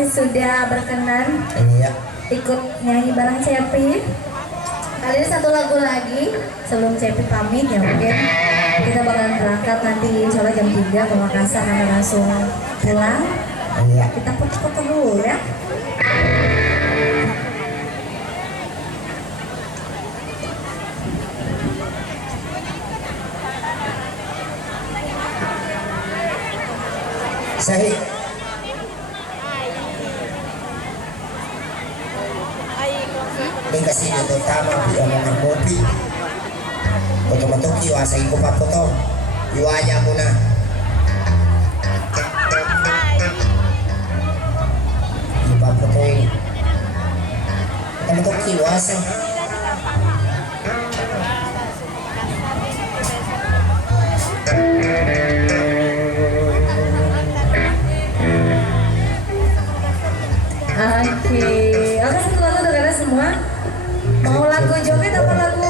masih sudah berkenan Iya. ikut nyanyi bareng Cepi. Kali ini satu lagu lagi sebelum Cepi pamit ya, mungkin kita bakalan berangkat nanti insya Allah jam 3 ke Makassar karena langsung pulang. Iya. Kita foto-foto dulu ya. Sahih. Ini kasih itu tama pia mga kopi. Foto-foto kiwa sa iko pa foto. Iwanya mo na. Ipa foto ini. Foto-foto kiwa sa. Oke, satu lagu udah kalian semua. Mau lagu joget apa lagu